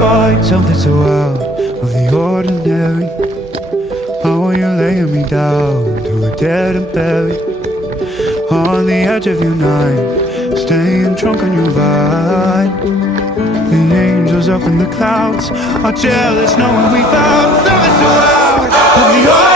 fight something so out of the ordinary? How are you laying me down to a dead and buried? On the edge of your night, staying drunk on your vine. The angels up in the clouds are jealous knowing we found something so out of the ordinary.